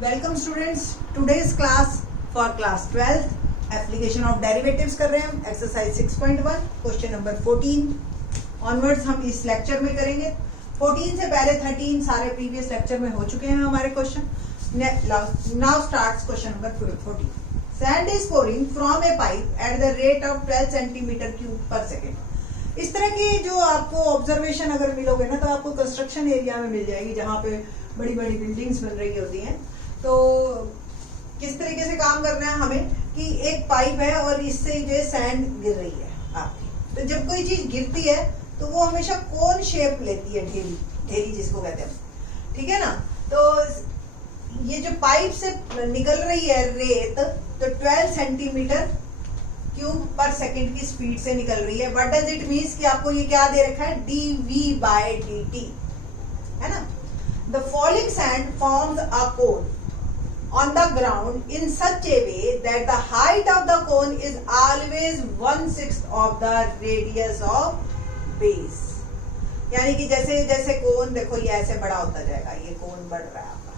Welcome students, today's class for class 12th application of derivatives कर रहे हैं हम। एक्सरसाइज 6.1 क्वेश्चन नंबर 14 ऑनवर्ड्स हम इस लेक्चर में करेंगे। 14 से पहले 13 सारे प्रीवियस लेक्चर में हो चुके हैं हमारे question. Now starts question number 14। Sand is pouring from A pipe at the rate of 12 centimetre cube पर सेकेंड। इस तरह की जो आपको ऑब्जर्वेशन अगर मिलोगे ना तो आपको कंस्ट्रक्शन एरिया में मिल जाएगी जहां पे बड़ी बड़ी बिल्डिंग्स बन रही होती हैं। तो किस तरीके से काम करना है हमें कि एक पाइप है और इससे जो सैंड गिर रही है आपकी। तो जब कोई चीज गिरती है तो वो हमेशा कोन शेप लेती है, ढेली ढेली जिसको कहते हैं, ठीक है ना। तो ये जो पाइप से निकल रही है रेत तो 12 सेंटीमीटर क्यूब पर सेकेंड की स्पीड से निकल रही है। व्हाट डज इट मीन्स कि आपको ये क्या दे रखा है, dv/dt, है ना। The falling sand forms a cone on the ground in such a way that the height of the cone is always 1/6 of the radius of base। यानी कि जैसे जैसे कोन देखो ये ऐसे बड़ा होता जाएगा, ये कोन बढ़ रहा है आपका,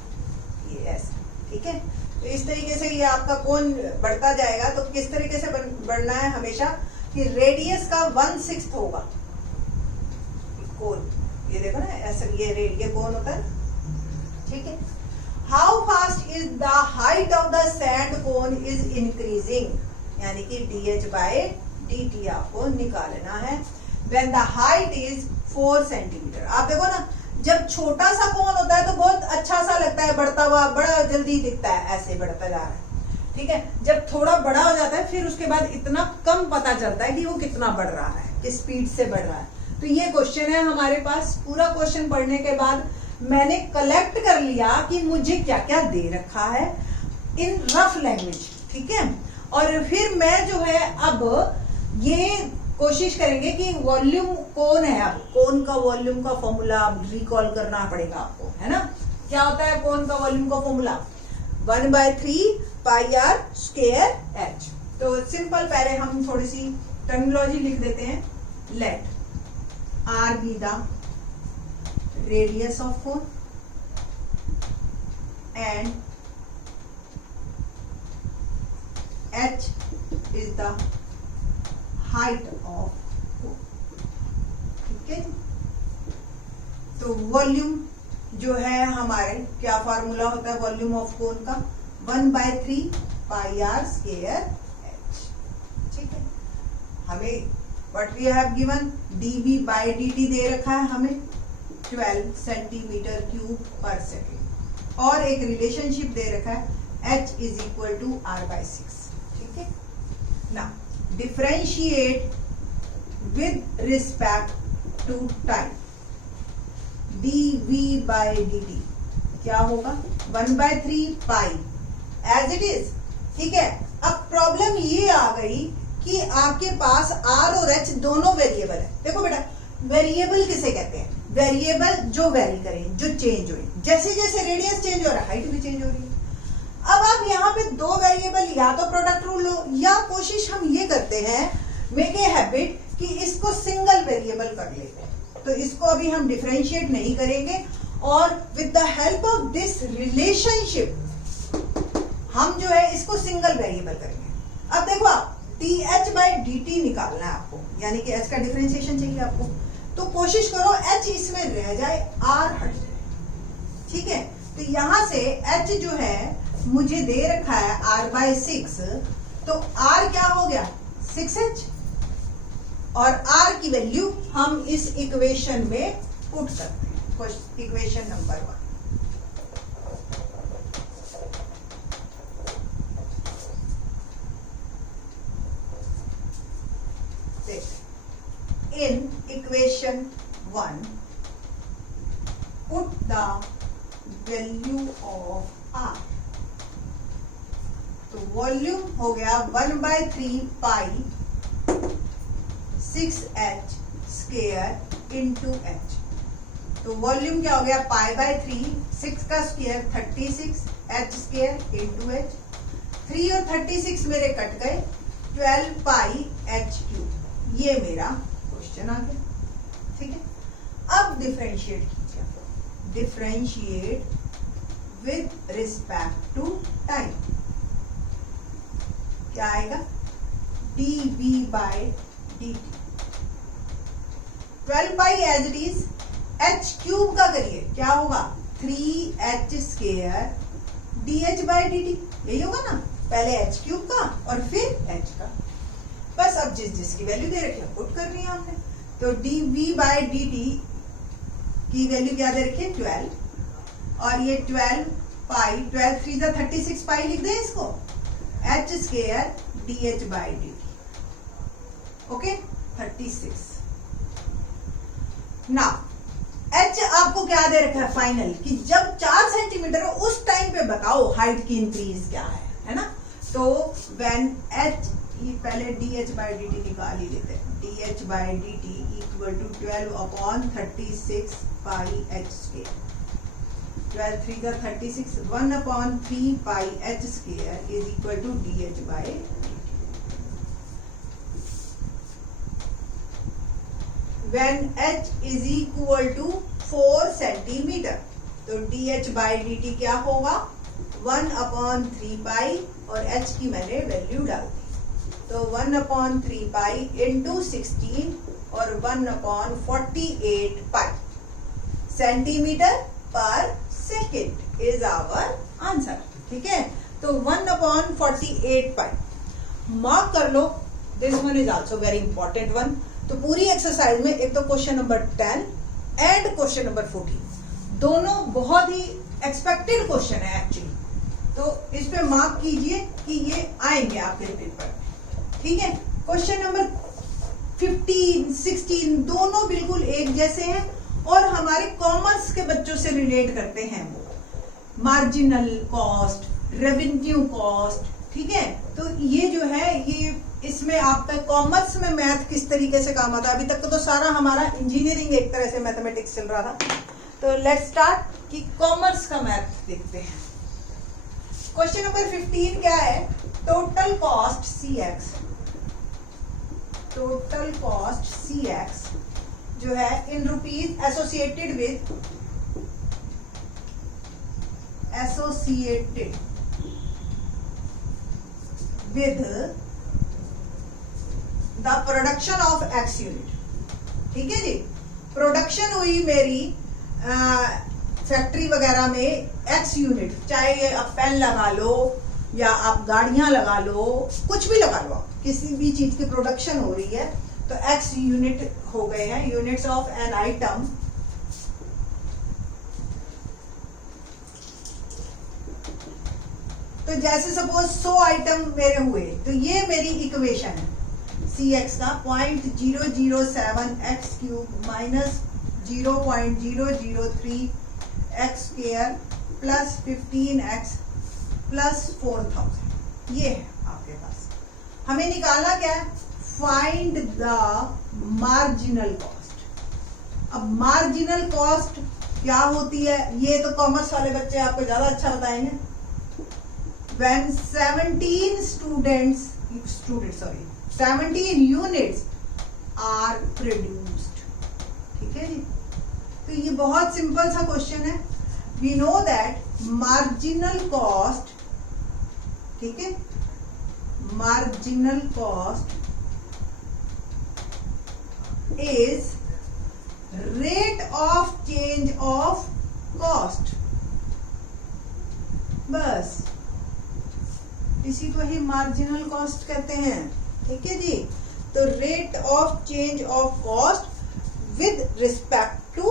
ये ऐसे, ठीक है। तो इस तरीके से ये आपका कोन बढ़ता जाएगा। तो किस तरीके से बढ़ना है हमेशा कि रेडियस का 1/6 होगा कोन। ये देखो ना ऐसे ये कोन होता है, ठीक है। How fast is the height of the sand cone is increasing, यानी कि dh/dt आपको निकालना है। When the height is 4 centimetre. आप देखो ना जब छोटा सा कोन होता है तो बहुत अच्छा सा लगता है, बढ़ता हुआ बड़ा जल्दी दिखता है, ऐसे बढ़ता जा रहा है, ठीक है। जब थोड़ा बड़ा हो जाता है फिर उसके बाद इतना कम पता चलता है कि वो कितना बढ़ रहा है, किस स्पीड से बढ़ रहा है। तो ये क्वेश्चन है हमारे पास। पूरा क्वेश्चन पढ़ने के बाद मैंने कलेक्ट कर लिया कि मुझे क्या क्या दे रखा है इन रफ लैंग्वेज, ठीक है। और फिर मैं जो है अब ये कोशिश करेंगे कि वॉल्यूम कौन है, अब कौन का वॉल्यूम का फॉर्मूला रिकॉल करना पड़ेगा आपको, है ना। क्या होता है कौन का वॉल्यूम का फॉर्मूला, 1/3 πr² h। तो सिंपल पहले हम थोड़ी सी टर्मिनोलॉजी लिख देते हैं। Let r be the radius of cone and h is the height of cone, ठीक है। तो वॉल्यूम जो है हमारे क्या फॉर्मूला होता है वॉल्यूम ऑफ कोन का, 1/3 πr²h, ठीक है। हमें what we have given dv/dt दे रखा है हमें 12 सेंटीमीटर क्यूब पर सेकेंड, और एक रिलेशनशिप दे रखा है h is equal to r/6, ठीक है ना। Differentiate with respect to time, dv/dt क्या होगा, 1/3 पाई एज इट इज, ठीक है। अब प्रॉब्लम ये आ गई कि आपके पास r और h दोनों वेरिएबल है। देखो बेटा वेरिएबल किसे कहते हैं, वेरिएबल जो वेरी करें, जो चेंज हुए। जैसे जैसे रेडियस चेंज हो रहा है हाइट भी चेंज हो रही है। अब आप यहाँ पे दो वेरिएबल या तो प्रोडक्ट रूल लो, या कोशिश हम ये करते हैं मेक ए हैबिट कि इसको सिंगल वेरिएबल कर लेते हैं। तो इसको अभी हम डिफरेंशिएट नहीं करेंगे और with the help of this relationship हम जो है इसको सिंगल वेरिएबल करेंगे। अब देखो आप dh/dt निकालना है आपको, यानी कि h का डिफरेंशिएशन चाहिए आपको। तो कोशिश करो h इसमें रह जाए, r हट जाए, ठीक है। तो यहां से h जो है मुझे दे रखा है r/6, तो r क्या हो गया 6h, और r की वैल्यू हम इस इक्वेशन में पुट करते हैं, equation number 1। In equation 1 put the value of r। तो वॉल्यूम हो गया 1/3 π 6h² into h। तो वॉल्यूम क्या हो गया π/3, 6 का स्क्वायर 36, h² into h। 3 और 36 मेरे कट गए, 12 πh³। ये मेरा क्वेश्चन आ गया, ठीक है। अब डिफरेंशिएट कीजिए, differentiate with respect to time क्या आएगा, dv/dt। 12 pi as it is, h cube का करिए क्या होगा, 3h² dh/dt, यही होगा ना, पहले h क्यूब का और फिर h का। बस अब जिसकी वैल्यू दे रखी है पुट कर रही है हमने। तो dv/dt की वैल्यू क्या दे रखी है, 12, और ये 12 पाई, 12 3 जा 36 पाई लिख दे इसको, h² dh/dt। ओके 36। ना h आपको क्या दे रखा है फाइनल, कि जब 4 सेंटीमीटर हो उस टाइम पे बताओ हाइट की इंक्रीज क्या है ना। तो व्हेन h, पहले dh/dt निकाल ही लेते हैं, dh/dt equal to 12/36 pi h²। 12 3 जा 36, 1/3 pi h² is equal to dh/dt। When h is equal to 4 centimetre, तो dh/dt क्या होगा, 1/3 पाई, और h की मैंने वैल्यू डाल दी, तो 1/3 पाई इंटू 16 और 1/48 pi centimetre per second is our answer. ठीक है, तो 1/48 पाई मार्क कर लो, this one is also very important one. तो पूरी एक्सरसाइज में एक तो question number 10 and question number 14 दोनों बहुत ही एक्सपेक्टेड क्वेश्चन है एक्चुअली, तो इस पे मार्क कीजिए कि ये आएंगे आपके पेपर में। ठीक है, क्वेश्चन नंबर 15 16 दोनों बिल्कुल एक जैसे हैं और हमारे कॉमर्स के बच्चों से रिलेट करते हैं, वो मार्जिनल कॉस्ट, रेवेन्यू कॉस्ट। ठीक है, तो ये जो है ये इसमें आपका कॉमर्स में मैथ किस तरीके से काम आता है। अभी तक तो सारा हमारा इंजीनियरिंग एक तरह से मैथमेटिक्स चल रहा था, तो लेट्स स्टार्ट कि कॉमर्स का मैथ देखते हैं। क्वेश्चन नंबर 15 क्या है, total cost cx, total cost cx जो है in rupees associated with the production of x unit. ठीक है जी, प्रोडक्शन हुई मेरी फैक्ट्री वगैरह में x यूनिट, चाहे आप पेन लगा लो या आप गाड़ियां लगा लो, कुछ भी लगा लो, आप किसी भी चीज की प्रोडक्शन हो रही है तो x यूनिट हो गए हैं, यूनिट्स ऑफ एन आइटम। तो जैसे सपोज 100 आइटम मेरे हुए, तो ये मेरी इक्वेशन है cx का 0.007 x³ minus 0.003 x² plus 15x plus 4000, ये है आपके पास। हमें निकालना क्या है, फाइंड द मार्जिनल कॉस्ट। अब मार्जिनल कॉस्ट क्या होती है, ये तो कॉमर्स वाले बच्चे आपको ज्यादा अच्छा बताएंगे। When 17 units are produced। ठीक है जी, तो ये बहुत सिंपल सा क्वेश्चन है। We know that marginal cost, ठीक है, marginal cost is rate of change of cost। बस इसी को ही मार्जिनल कॉस्ट कहते हैं। ठीक है जी, तो rate of change of cost with respect to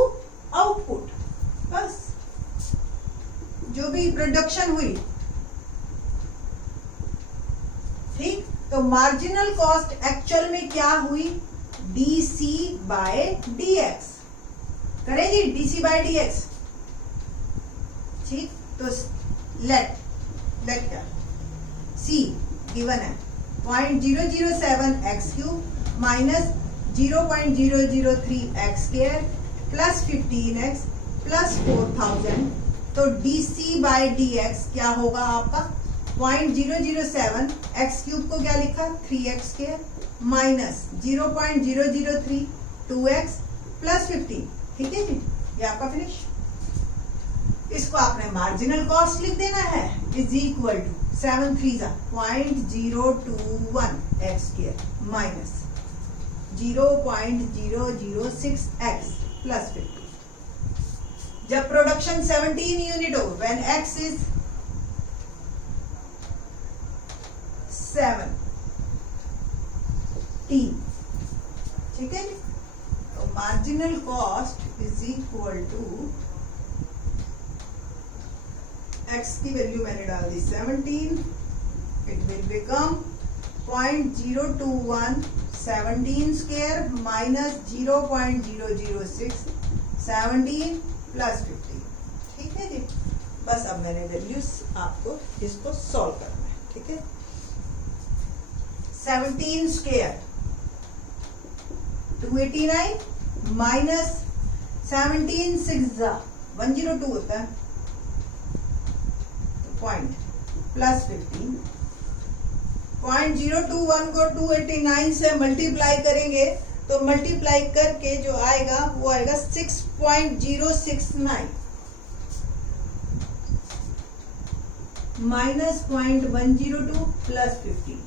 output, बस जो भी प्रोडक्शन हुई। ठीक, तो मार्जिनल कॉस्ट एक्चुअल में क्या हुई, dc/dx करेगी, dc/dx। ठीक, तो लेट क्या C गिवन है 0.007 x³ minus 0.003 x² plus 15x plus 4000, तो dc/dx क्या होगा आपका 0.007 x³ को क्या लिखा 3x² माइनस 0.003 2x प्लस 15। ठीक है जी, ये आपका फिनिश। इसको आपने मार्जिनल कॉस्ट लिख देना है, is equal to 7 3 0.021 x square minus 0.006 x plus 50। जब प्रोडक्शन 17 यूनिट हो, व्हेन एक्स इज 7 टी, ठीक है। तो marginal cost is equal to x की वैल्यू मैंने डाल दी 17, it will become 0.021 17 square minus 0.006 17 plus 50, ठीक है जी। बस अब मैंने वैल्यूज आपको इसको सॉल्व करना है, ठीक है। 17 स्क्वायर 289 माइनस 17 6 102 होता है, पॉइंट प्लस 15 0.021 को 289 से मल्टीप्लाई करेंगे तो मल्टीप्लाई करके जो आएगा वो आएगा 6.069 माइनस 0.102 प्लस 15।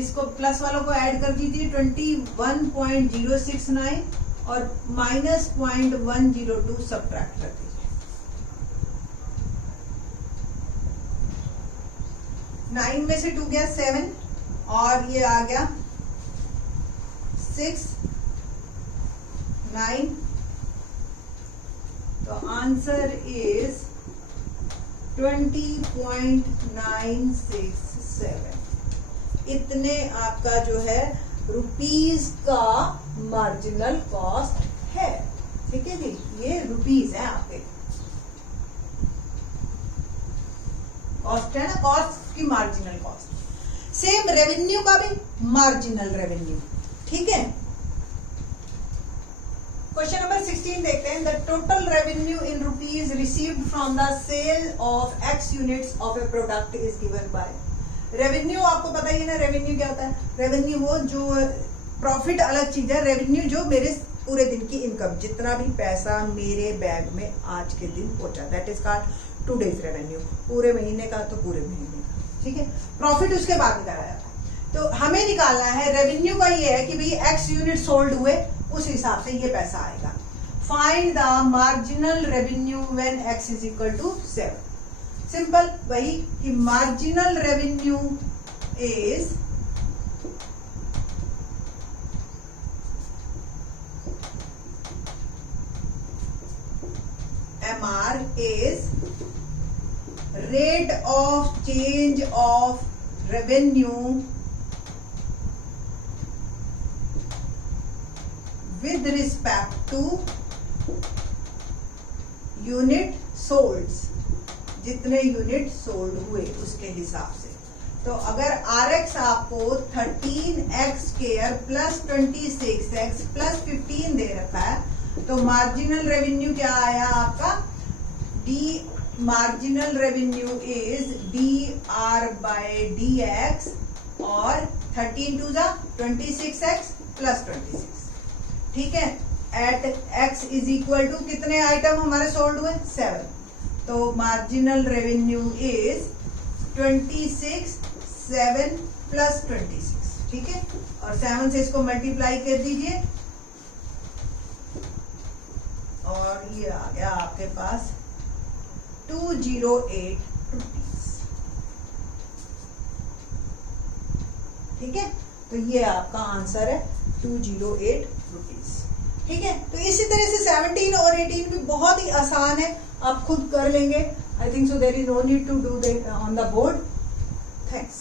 इसको प्लस वालों को ऐड कर दीजिए 21.069 और माइनस 0.102 सब्ट्रैक्ट कर दीजिए। 9 में से 2 गया 7 और ये आ गया 6 9, तो आंसर इज 20.967। इतने आपका जो है रुपीज का मार्जिनल कॉस्ट है, ठीक है जी। ये रुपीज है आपके कॉस्ट है ना, कॉस्ट की मार्जिनल कॉस्ट। सेम रेवेन्यू का भी मार्जिनल रेवेन्यू, ठीक है। क्वेश्चन नंबर 16 देखते हैं। The total revenue in rupees received from the sale of x units of a product is given by. Revenue आपको पता ही है ना, रेवेन्यू क्या होता है। रेवेन्यू वो जो प्रॉफिट अलग चीज है, रेवेन्यू जो मेरे पूरे दिन की इनकम, जितना भी पैसा मेरे बैग में आज के दिन पहुंचा, that is called today's revenue. पूरे महीने का तो पूरे महीने का, ठीक है। प्रॉफिट उसके बाद निकाला जाता है। तो हमें निकालना है रेवेन्यू का, ये है कि भाई एक्स यूनिट सोल्ड हुए, उस हिसाब से ये पैसा आएगा। Find the marginal revenue when x is equal to 7। Simple वही कि marginal revenue is MR is rate of change of revenue with respect to unit sold, जितने यूनिट सोल्ड हुए उसके हिसाब से। तो अगर RX आपको 13x square plus 26x plus 15 दे रखा है, तो मार्जिनल रेवेन्यू क्या आया आपका, the marginal revenue is DR by DX और 13 2 26x प्लस 26, ठीक है। At x is equal to कितने आइटम हमारे सोल्ड हुए, 7। तो मार्जिनल रेवेन्यू इज 26 7 प्लस 26, ठीक है। और 7 से इसको मल्टीप्लाई कर दीजिए और ये आ गया आपके पास 208 रुपीज, ठीक है। तो ये आपका आंसर है 208 रुपीज, ठीक है। तो इसी तरह से 17 और 18 भी बहुत ही आसान है, आप खुद कर लेंगे। I think so there is no need to do that on the board. Thanks.